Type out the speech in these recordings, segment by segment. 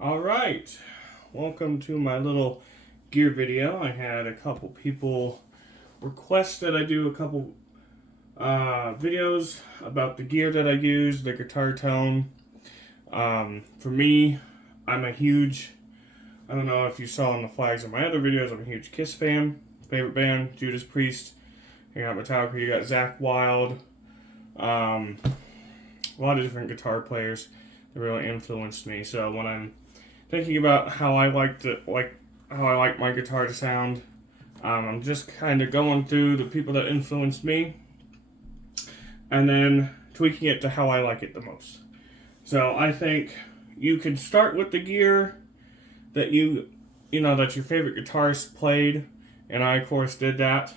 Alright, welcome to my little gear video. I had a couple people request that I do a couple videos about the gear that I use, the guitar tone. For me, I'm a huge, I don't know if you saw on the flags of my other videos, I'm a huge Kiss fan. Favorite band, Judas Priest. You got Metallica, you got Zakk Wylde. A lot of different guitar players that really influenced me. So when I'm thinking about how I like my guitar to sound, I'm just kind of going through the people that influenced me, and then tweaking it to how I like it the most. So I think you can start with the gear that that your favorite guitarist played, and I of course did that.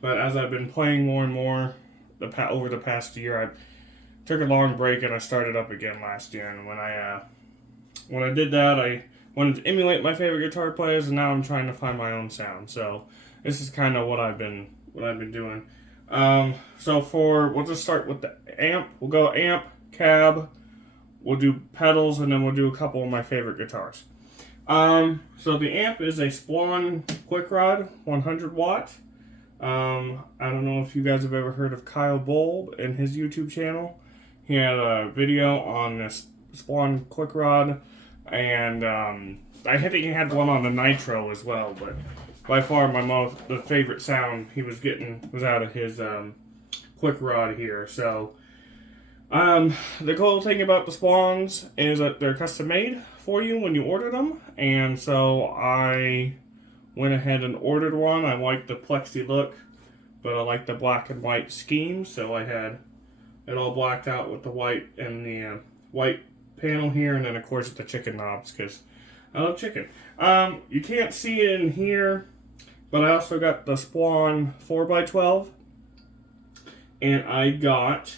But as I've been playing more and more over the past year, I took a long break and I started up again last year. And when I did that, I wanted to emulate my favorite guitar players, and now I'm trying to find my own sound. So this is kind of what I've been doing. We'll just start with the amp. We'll go amp, cab, we'll do pedals, and then we'll do a couple of my favorite guitars. So the amp is a Splon Quick Rod 100 watt. I don't know if you guys have ever heard of Kyle Bulb and his YouTube channel. He had a video on this Splon Quick Rod, and I think he had one on the Nitro as well, but by far the favorite sound he was getting was out of his Quick Rod here. So the cool thing about the Splons is that they're custom made for you when you order them, and so I went ahead and ordered one. I like the plexi look, but I like the black and white scheme, so I had it all blacked out with the white and the white panel here, and then of course the chicken knobs, because I love chicken. You can't see it in here, but I also got the Splon 4x12, and I got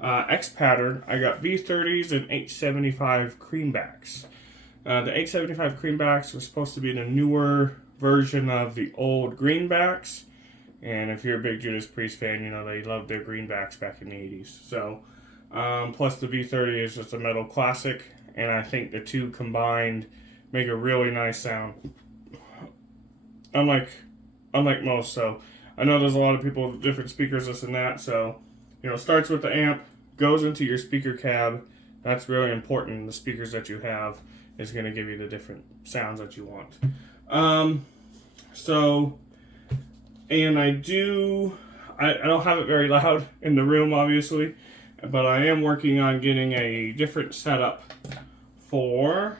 X pattern. I got V30s and H75 creambacks. The H75 creambacks were supposed to be the newer version of the old greenbacks, and if you're a big Judas Priest fan, you know they loved their greenbacks back in the 80s. So plus the V30 is just a metal classic, and I think the two combined make a really nice sound. Unlike most, so I know there's a lot of people with different speakers, this and that. So starts with the amp, goes into your speaker cab. That's really important. The speakers that you have is going to give you the different sounds that you want. And I don't have it very loud in the room, obviously, but I am working on getting a different setup for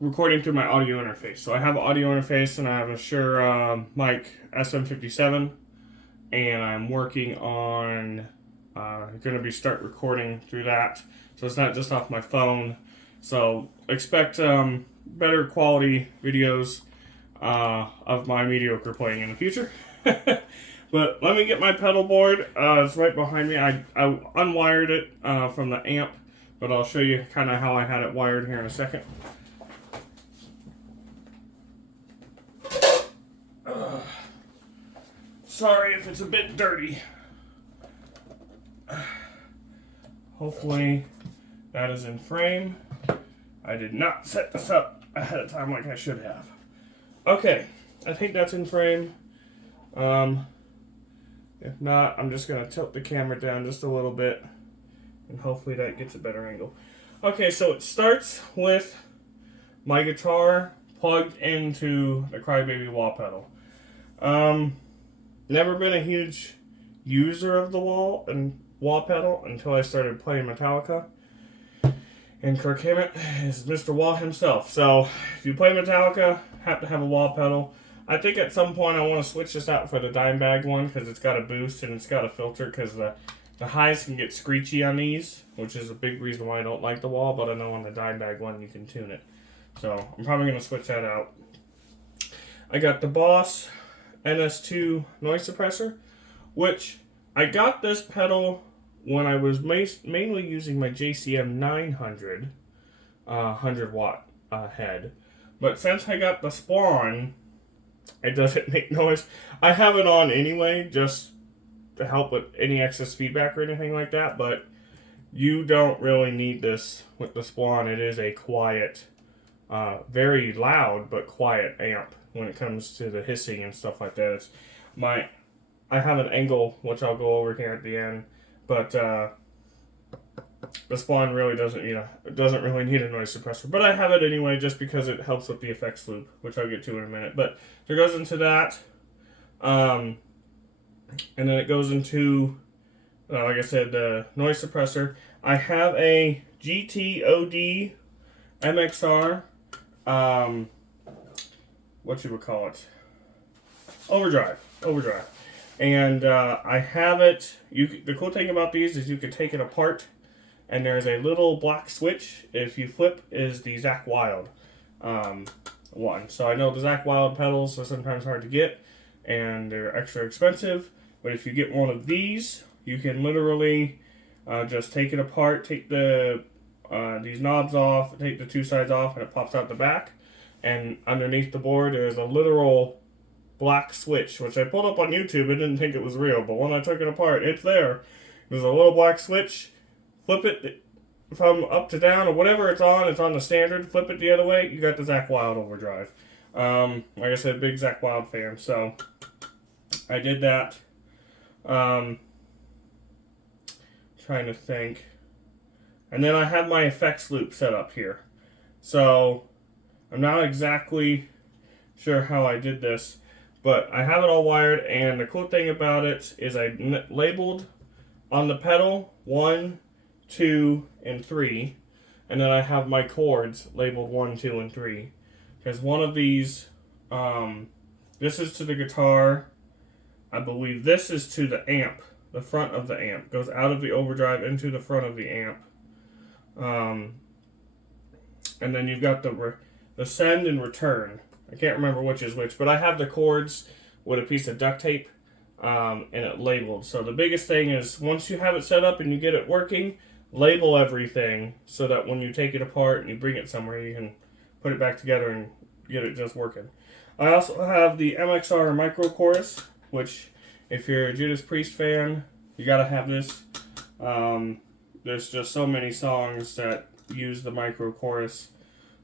recording through my audio interface. So I have an audio interface, and I have a Shure mic SM57, and I'm working on going to start recording through that. So it's not just off my phone. So expect better quality videos of my mediocre playing in the future. But let me get my pedal board. It's right behind me. I unwired it from the amp, but I'll show you kind of how I had it wired here in a second. Sorry if it's a bit dirty. Hopefully that is in frame. I did not set this up ahead of time like I should have. Okay, I think that's in frame. If not, I'm just going to tilt the camera down just a little bit, and hopefully that gets a better angle. Okay, so it starts with my guitar plugged into the Crybaby wall pedal. Never been a huge user of the wall pedal until I started playing Metallica. And Kirk Hammett is Mr. Wah himself. So if you play Metallica, have to have a wall pedal. I think at some point I want to switch this out for the Dimebag one, because it's got a boost and it's got a filter, because the highs can get screechy on these, which is a big reason why I don't like the wall, but I know on the Dimebag one you can tune it. So I'm probably going to switch that out. I got the Boss NS2 noise suppressor, which I got this pedal when I was mainly using my JCM 900 100 watt head. But since I got the Splon, it doesn't make noise. I have it on anyway, just to help with any excess feedback or anything like that, but you don't really need this with the Spawn. It is a quiet, very loud but quiet amp when it comes to the hissing and stuff like that. It's I have an angle which I'll go over here at the end, but the Spawn really doesn't, it doesn't really need a noise suppressor. But I have it anyway just because it helps with the effects loop, which I'll get to in a minute. But it goes into that, and then it goes into, like I said, the noise suppressor. I have a GTOD MXR, what you would call it, overdrive. And I have it. The cool thing about these is you can take it apart, and there's a little black switch. If you flip, is the Zakk Wylde one. So I know the Zakk Wylde pedals are sometimes hard to get, and they're extra expensive. But if you get one of these, you can literally just take it apart, take the these knobs off, take the two sides off, and it pops out the back. And underneath the board, there's a literal black switch, which I pulled up on YouTube. I didn't think it was real, but when I took it apart, it's there. There's a little black switch. Flip it from up to down or whatever it's on the standard. Flip it the other way, you got the Zakk Wylde overdrive. Like I said, big Zakk Wylde fan, so I did that. Trying to think. And then I have my effects loop set up here. So I'm not exactly sure how I did this, but I have it all wired, and the cool thing about it is I labeled on the pedal 1, 2, and 3, and then I have my chords labeled 1, 2, and 3. Because one of these, this is to the guitar. I believe this is to the amp, the front of the amp. Goes out of the overdrive into the front of the amp. And then you've got the send and return. I can't remember which is which, but I have the chords with a piece of duct tape and it labeled. So the biggest thing is once you have it set up and you get it working, label everything so that when you take it apart and you bring it somewhere, you can put it back together and get it just working. I also have the MXR micro chorus, which if you're a Judas Priest fan, you gotta have this. There's just so many songs that use the micro chorus,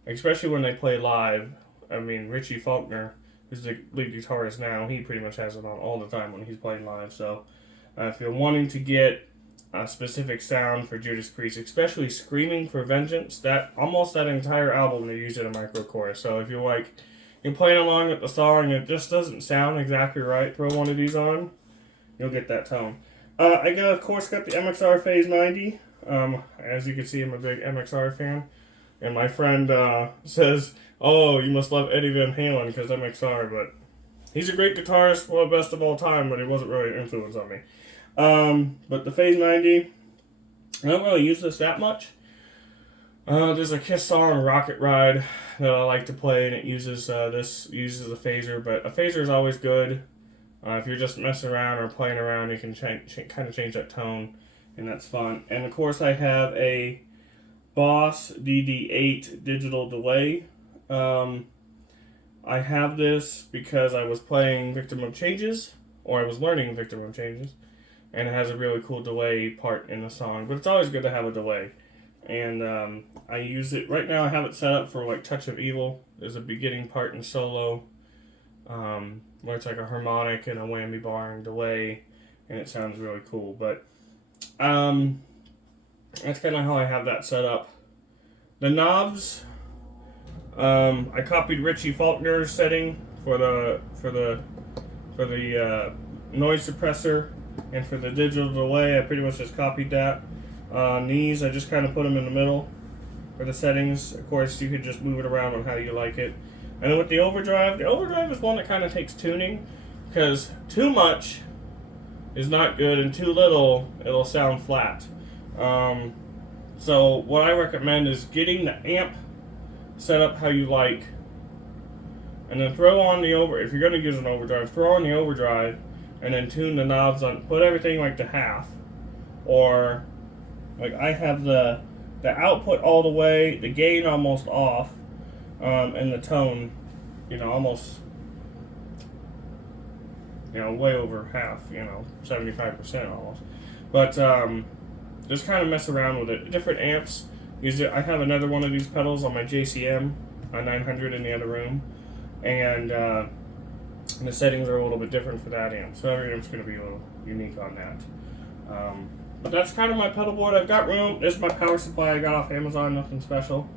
especially when they play live. I mean, Richie Faulkner, who's the lead guitarist now, he pretty much has it on all the time when he's playing live. So if you're wanting to get a specific sound for Judas Priest, especially Screaming for Vengeance, that entire album they use in a micro chorus. So if you're playing along with the song and it just doesn't sound exactly right, throw one of these on, you'll get that tone. I of course got the MXR Phase 90. As you can see, I'm a big MXR fan. And my friend says, "Oh, you must love Eddie Van Halen because MXR," but he's a great guitarist, one of the best of all time, but he wasn't really an influence on me. But the Phase 90, I don't really use this that much. There's a Kiss song, Rocket Ride, that I like to play, and it uses this uses a phaser, but a phaser is always good. If you're just messing around or playing around, you can kind of change that tone, and that's fun. And of course, I have a Boss DD8 digital delay. I have this because I was playing Victim of Changes, or I was learning Victim of Changes, and it has a really cool delay part in the song, but it's always good to have a delay. And I use it, right now I have it set up for Touch of Evil. There's a beginning part in solo, where it's like a harmonic and a whammy bar and delay, and it sounds really cool. But that's kind of how I have that set up. The knobs, I copied Richie Faulkner's setting for the noise suppressor, and for the digital delay, I pretty much just copied that. These, I just kind of put them in the middle for the settings. Of course, you could just move it around on how you like it. And then with the overdrive is one that kind of takes tuning, because too much is not good, and too little, it'll sound flat. So what I recommend is getting the amp set up how you like, and then throw on if you're going to use an overdrive, throw on the overdrive, and then tune the knobs on, put everything to half, or I have the output all the way, the gain almost off, and the tone, almost, way over half, 75% almost. But just kind of mess around with it. Different amps. I have another one of these pedals on my JCM, a 900 in the other room, and the settings are a little bit different for that amp. So every amp's going to be a little unique on that. But that's kind of my pedal board. I've got room. This is my power supply I got off Amazon, nothing special.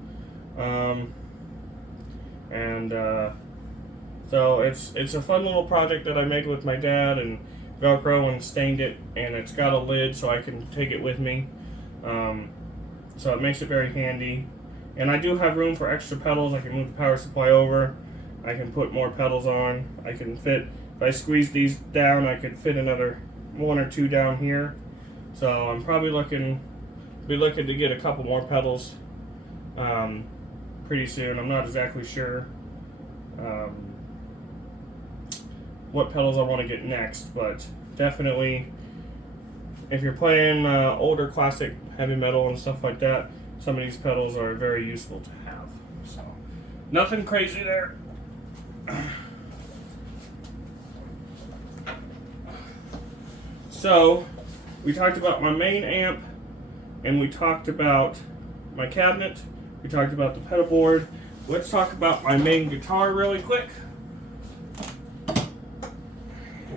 So it's a fun little project that I made with my dad and Velcro and stained it, and it's got a lid so I can take it with me. So it makes it very handy. And I do have room for extra pedals. I can move the power supply over. I can put more pedals on. I can fit, if I squeeze these down, I could fit another 1 or 2 down here. So I'm probably looking to get a couple more pedals pretty soon. I'm not exactly sure what pedals I want to get next, but definitely if you're playing older classic heavy metal and stuff like that, some of these pedals are very useful to have. So nothing crazy there. So we talked about my main amp, and we talked about my cabinet, we talked about the pedal board. Let's talk about my main guitar really quick.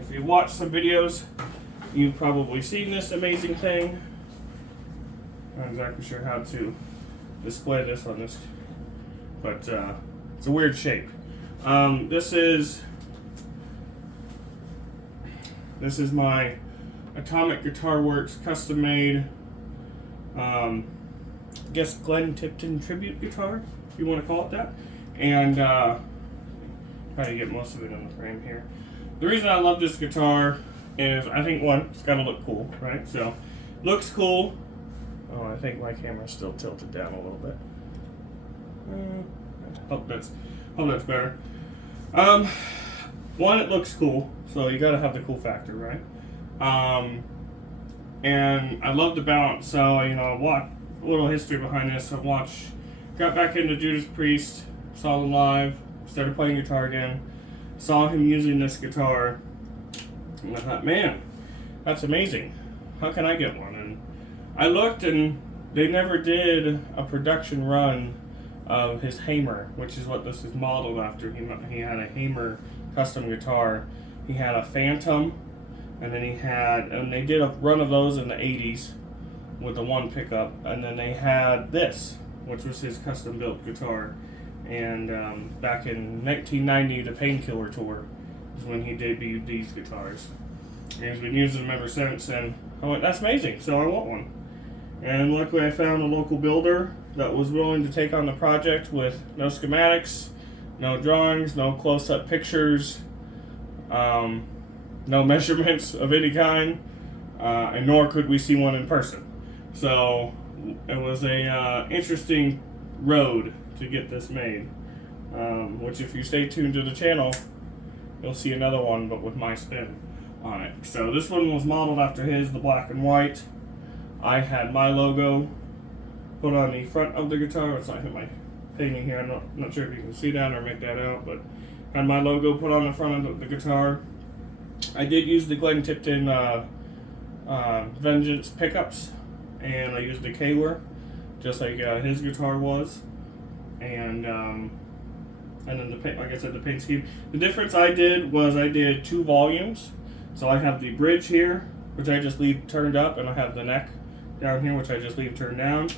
If you watch some videos, you've probably seen this amazing thing. I'm not exactly sure how to display this on this, but it's a weird shape. This is my Atomic Guitar Works custom made, I guess Glenn Tipton tribute guitar, if you want to call it that. And try to get most of it in the frame here. The reason I love this guitar is, I think, one, it's got to look cool, right? So, looks cool. Oh, I think my camera's still tilted down a little bit. Hope that's better. One, it looks cool, so you got to have the cool factor, right? And I love the balance. So, you know, a little history behind this. Got back into Judas Priest, saw them live, started playing guitar again, saw him using this guitar, and I thought, man, that's amazing. How can I get one? And I looked, and they never did a production run of his Hamer, which is what this is modeled after. He had a Hamer custom guitar. He had a Phantom, and then they did a run of those in the 80s with the one pickup, and then they had this, which was his custom built guitar. And back in 1990, the Painkiller tour is when he debuted these guitars. And he's been using them ever since, and I went, that's amazing, so I want one. And luckily I found a local builder that was willing to take on the project with no schematics, no drawings, no close-up pictures, no measurements of any kind, and nor could we see one in person. So it was a interesting road to get this made, which if you stay tuned to the channel, you'll see another one, but with my spin on it. So this one was modeled after his, the black and white. I had my logo put on the front of the guitar. It's not hit my painting here. I'm not sure if you can see that or make that out, but had my logo put on the front of the guitar. I did use the Glenn Tipton Vengeance pickups, and I used the Kaler, just like his guitar was. And then the paint, like I said, the paint scheme. The difference I did was I did 2 volumes. So I have the bridge here, which I just leave turned up, and I have the neck down here, which I just leave turned down.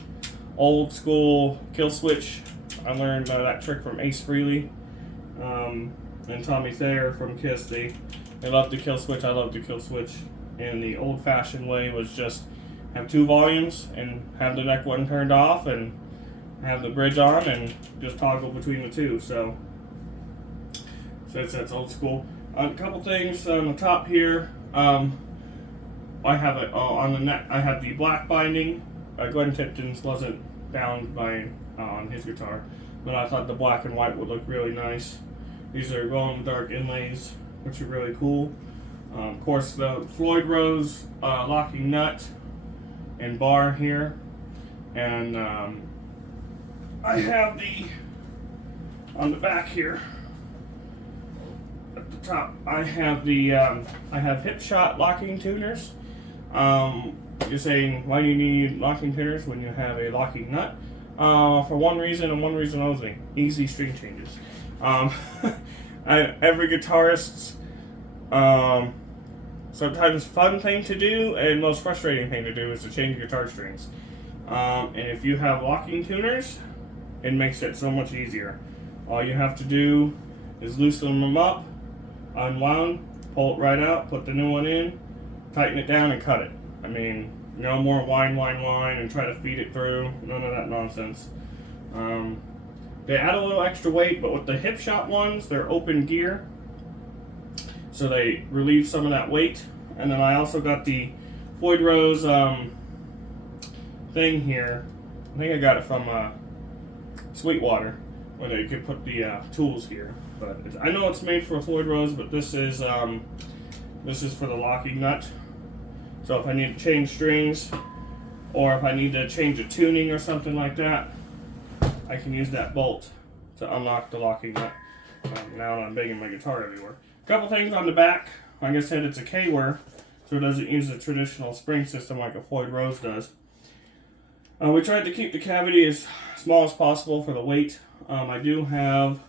Old school kill switch. I learned that trick from Ace Frehley and Tommy Thayer from Kiss. They love the kill switch. I love the kill switch. And the old-fashioned way was just have 2 volumes and have the neck one turned off and have the bridge on and just toggle between the two. So that's old school. A couple things on the top here. I have it on the neck. I have the black binding. Glenn Tipton's wasn't bound by on his guitar, but I thought the black and white would look really nice. These are glow in the dark inlays, which are really cool. Of course, the Floyd Rose locking nut and bar here, and I have on the back here at the top. I have hip shot locking tuners. You're saying, why do you need locking tuners when you have a locking nut? For one reason and one reason only: easy string changes. Every guitarist's sometimes fun thing to do and most frustrating thing to do is to change guitar strings. And if you have locking tuners, it makes it so much easier. All you have to do is loosen them up, unwound, pull it right out, put the new one in, tighten it down, and cut it. I mean, no more whine, and try to feed it through. None of that nonsense. They add a little extra weight, but with the hip shot ones, they're open gear, so they relieve some of that weight. And then I also got the Floyd Rose thing here. I think I got it from Sweetwater, where you could put the tools here. But I know it's made for a Floyd Rose, but this is for the locking nut. So if I need to change strings, or if I need to change a tuning or something like that, I can use that bolt to unlock the locking nut. Now I'm banging my guitar everywhere. A couple things on the back. Like I said, it's a K-Wear, so it doesn't use a traditional spring system like a Floyd Rose does. We tried to keep the cavity as small as possible for the weight. I do have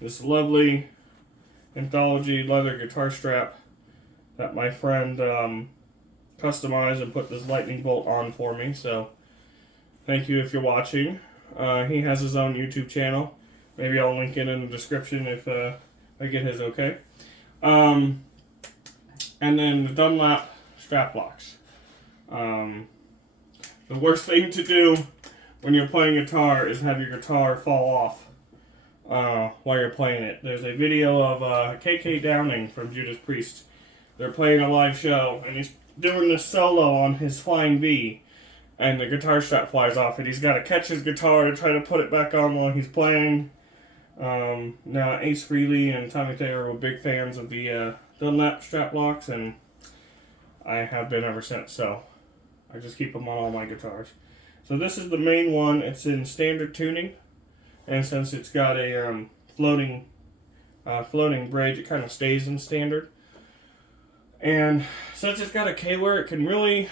this lovely Anthology leather guitar strap that my friend customized and put this lightning bolt on for me. So thank you if you're watching. He has his own YouTube channel. Maybe I'll link it in the description if I get his okay. And then the Dunlap strap locks. The worst thing to do when you're playing guitar is have your guitar fall off while you're playing it. There's a video of KK Downing from Judas Priest. They're playing a live show, and he's doing this solo on his Flying V, and the guitar strap flies off, and he's got to catch his guitar and try to put it back on while he's playing. Now, Ace Frehley and Tommy Thayer were big fans of the Dunlap strap locks, and I have been ever since, so I just keep them on all my guitars. So this is the main one. It's in standard tuning, and since it's got a floating bridge, it kind of stays in standard. And since it's got a K-Wear, it can really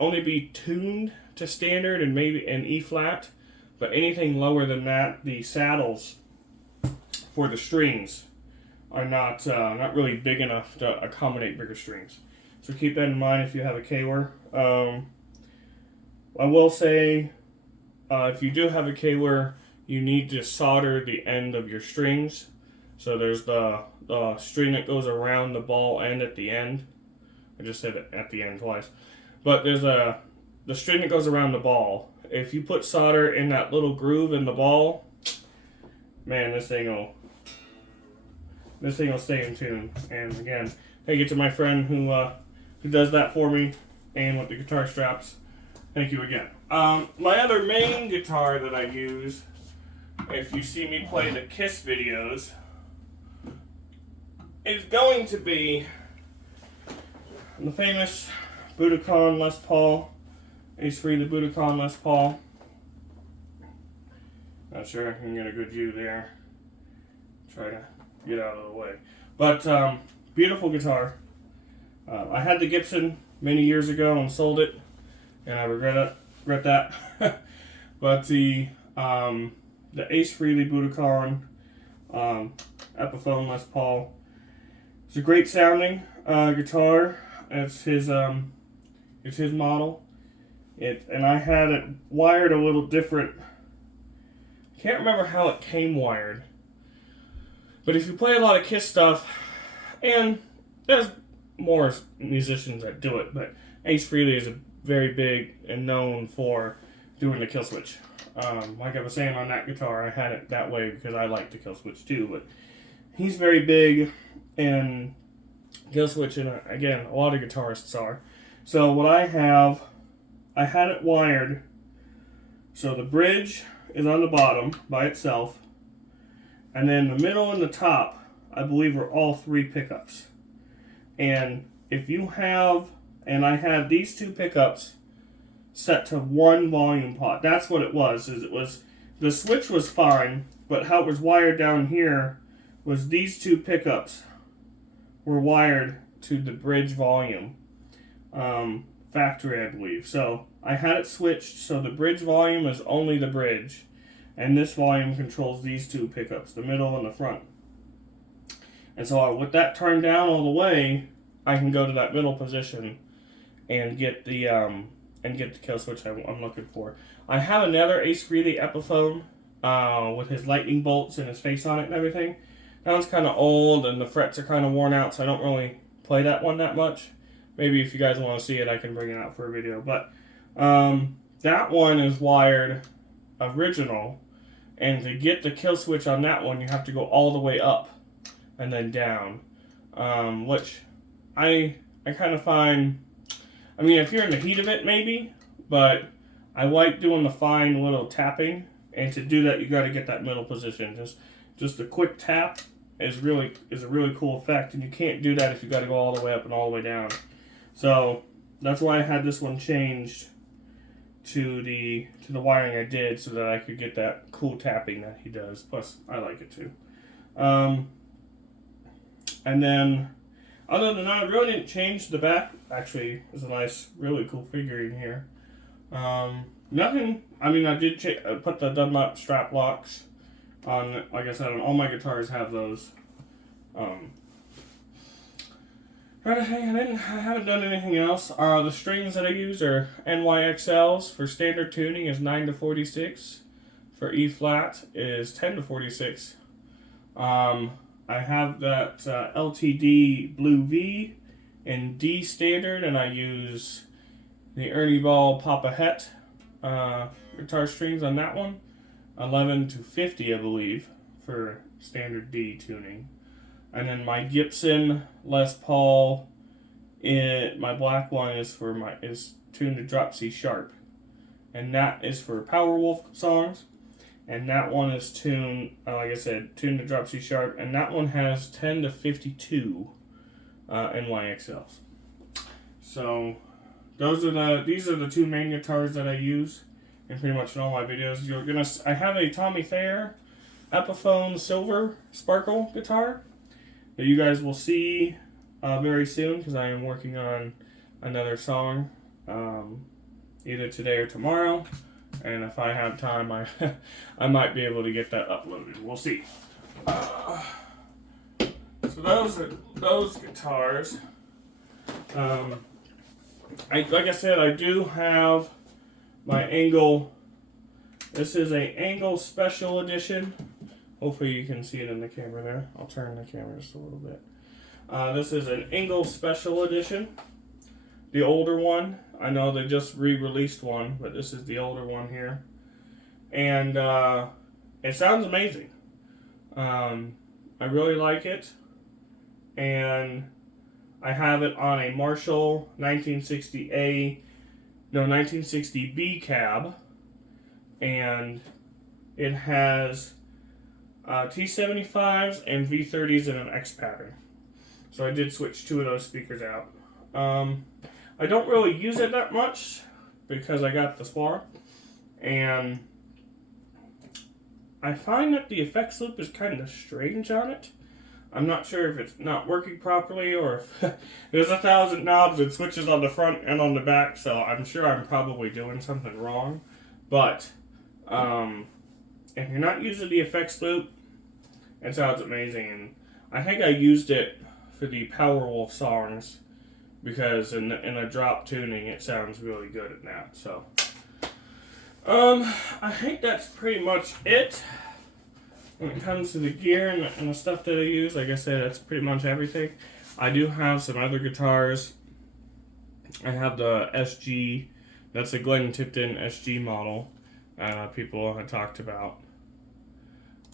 only be tuned to standard and maybe an E flat, but anything lower than that, the saddles for the strings are not really big enough to accommodate bigger strings. So keep that in mind if you have a K-Wear. I will say, if you do have a K-Wear, you need to solder the end of your strings. So there's the string that goes around the ball end at the end. I just said it at the end twice. But there's the string that goes around the ball. If you put solder in that little groove in the ball, man, this thing will stay in tune. And again, thank you to my friend who does that for me, and with the guitar straps. Thank you again. My other main guitar that I use, if you see me play the Kiss videos, is going to be the famous Budokan Les Paul, Ace Frehley Budokan Les Paul. Not sure I can get a good view there. Try to get out of the way. But beautiful guitar. I had the Gibson many years ago and sold it, and I regret that. But the Ace Frehley Budokan Epiphone Les Paul, it's a great sounding guitar. It's his model. And I had it wired a little different. Can't remember how it came wired. But if you play a lot of Kiss stuff, and there's more musicians that do it, but Ace Frehley is very big and known for doing the kill switch. Like I was saying on that guitar, I had it that way because I like the kill switch too, but he's very big in kill switch, and again, a lot of guitarists are. So what I had it wired so the bridge is on the bottom by itself, and then the middle and the top, I believe, are all 3 pickups. And if you have, and I had these 2 pickups set to 1 volume pot. That's what it was. The switch was fine, but how it was wired down here was these 2 pickups were wired to the bridge volume. factory, I believe. So I had it switched so the bridge volume is only the bridge, and this volume controls these two pickups, the middle and the front. And so with that turned down all the way, I can go to that middle position and get the kill switch I'm looking for. I have another Ace Frehley Epiphone with his lightning bolts and his face on it and everything. That one's kind of old and the frets are kind of worn out, so I don't really play that one that much. Maybe if you guys want to see it, I can bring it out for a video. But that one is wired original, and to get the kill switch on that one, you have to go all the way up and then down, which I kind of find. I mean, if you're in the heat of it, maybe, but I like doing the fine little tapping, and to do that, you got to get that middle position. Just a quick tap is a really cool effect, and you can't do that if you got to go all the way up and all the way down. So that's why I had this one changed to the wiring I did, so that I could get that cool tapping that he does. Plus, I like it too. And then, other than that, I really didn't change the back. Actually, there's a nice, really cool figurine here. Nothing. I mean, I did put the Dunlop strap locks on. Like I said, on all my guitars have those. I haven't done anything else. The strings that I use are NYXLs. For standard tuning is 9 to 46. For E flat is 10 to 46. I have that LTD Blue V in D standard, and I use the Ernie Ball Papa Het guitar strings on that one. 11 to 50, I believe, for standard D tuning. And then my Gibson Les Paul, my black one is tuned to drop C sharp, and that is for Powerwolf songs. And that one is tuned, like I said, tuned to drop C sharp, and that one has 10 to 52 NYXLs. So these are the two main guitars that I use in pretty much in all my videos. I have a Tommy Thayer Epiphone Silver Sparkle guitar that you guys will see very soon, because I am working on another song either today or tomorrow, and if I have time, I might be able to get that uploaded. We'll see. So those are those guitars. Like I said, I do have my Angle. This is a Angle Special Edition. Hopefully you can see it in the camera there. I'll turn the camera just a little bit. This is an Angle Special Edition. The older one. I know they just re-released one, but this is the older one here. And it sounds amazing. I really like it. And I have it on a Marshall 1960B cab. And it has T75s and V30s in an X pattern. So I did switch two of those speakers out. I don't really use it that much because I got the Spar. And I find that the effects loop is kind of strange on it. I'm not sure if it's not working properly or if there's 1,000 knobs and switches on the front and on the back, so I'm sure I'm probably doing something wrong. But if you're not using the effects loop, it sounds amazing. And I think I used it for the Powerwolf songs because in a drop tuning it sounds really good at that. So I think that's pretty much it. When it comes to the gear and the stuff that I use, like I said, that's pretty much everything. I do have some other guitars. I have the SG, that's a Glenn Tipton SG model people have talked about.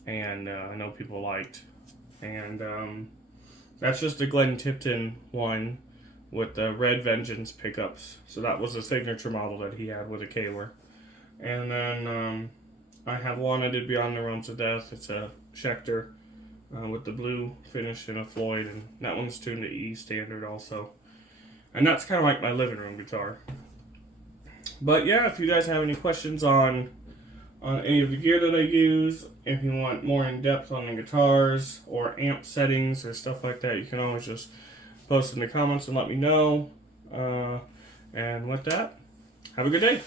And I know people liked. And that's just the Glenn Tipton one with the red Vengeance pickups. So that was a signature model that he had with a Kaler. And then I have one I did Beyond the Realms of Death. It's a Schecter with the blue finish and a Floyd, and that one's tuned to E standard also. And that's kind of like my living room guitar. But yeah, if you guys have any questions on any of the gear that I use, if you want more in depth on the guitars or amp settings or stuff like that, you can always just post in the comments and let me know. And with that, have a good day.